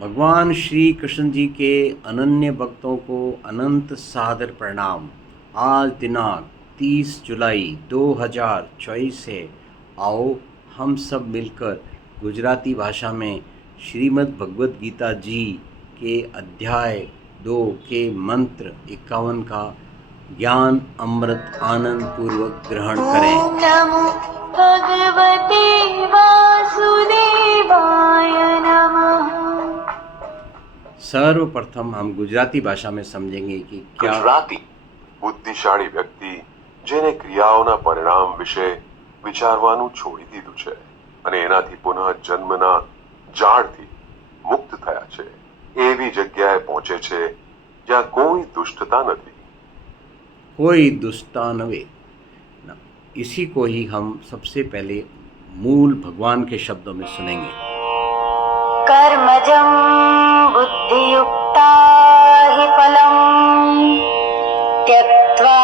भगवान श्री कृष्ण जी के अनन्य भक्तों को अनंत सादर प्रणाम। आज दिनांक 30 जुलाई 2024 है। आओ हम सब मिलकर गुजराती भाषा में श्रीमद् भगवद गीता जी के अध्याय 2 के मंत्र 51 का ज्ञान अमृत आनंद पूर्वक ग्रहण करें। नमो भगवते वासुदेवाय नमः। सर्वप्रथम हम गुजराती भाषा में समझेंगे कि क्या ગુજરાતી બુદ્ધિશાળી વ્યક્તિ જેને ક્રિયાઓના પરિણામ વિશે વિચારવાનું છોડી દીધું છે અને એનાથી પુનઃ જન્મના જાળથી મુક્ત થયા છે એવી જગ્યાએ પહોંચે છે જ્યાં કોઈ દુષ્ટતા નથી। कोई दुष्टता नवे। इसी को ही हम सबसे पहले मूल भगवान के शब्दों में सुनेंगे। कर्मजं बुद्धियुक्ता हि फलं त्यक्त्वा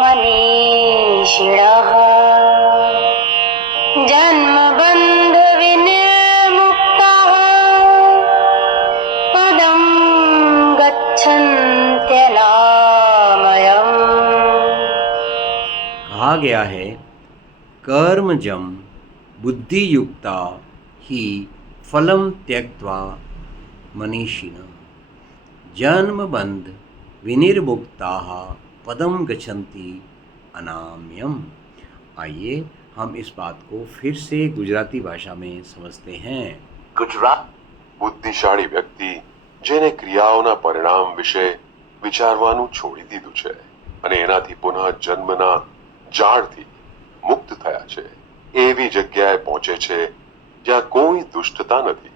मनीषिणः जन्मबन्धविनिर्मुक्ताः पदं गच्छन्त्यनामयम्। कहा गया है कर्मजम बुद्धि युक्ता ही फलम त्यक्त्वा मनीषिण जन्म बंध विनिर्मुक्ता पदम गच्छन्ति अनाम्यम। आइए हम इस बात को फिर से गुजराती भाषा में समझते हैं। ગુજરાત બુદ્ધિશાળી વ્યક્તિ જેને ક્રિયાઓના પરિણામ વિશે વિચારવાનું છોડી દીધું છે અને એનાથી પુનઃ જન્મના જાળથી મુક્ત થયા છે એવી જગ્યાએ પહોંચે છે જ્યાં કોઈ દુષ્ટતા નથી।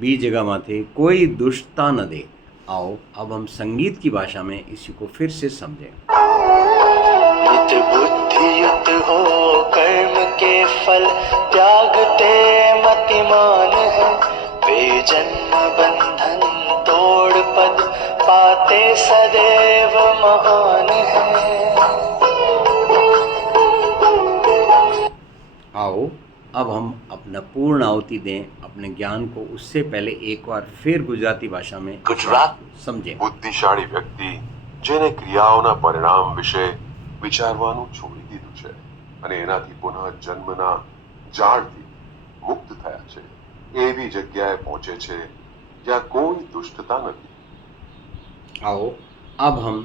बी जगह माथे कोई दुष्टता न दे। आओ अब हम संगीत की भाषा में इसी को फिर से समझें। नित बुद्धि युक्त हो कर्म के फल त्यागते मतिमान है वे जन्म बंधन तोड़ पद पाते सदैव महान है। आओ अब हम अपना पूर्ण आहुति दें। अपने ज्ञान को उससे पहले एक बार फिर गुजराती भाषा में गुजरात समझें। બુદ્ધિશાળી વ્યક્તિ જેને ક્રિયાઓના પરિણામ વિશે વિચારવાનું છોડી દીધું છે અને એનાથી પુનઃ જન્મના જાળથી મુક્ત થયા છે એવી જગ્યાએ પહોંચે છે જ્યાં કોઈ દુષ્ટતા નથી। आओ अब हम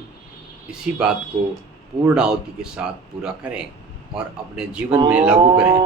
इसी बात को पूर्ण आहुति के साथ पूरा करें और अपने जीवन में लागू करें।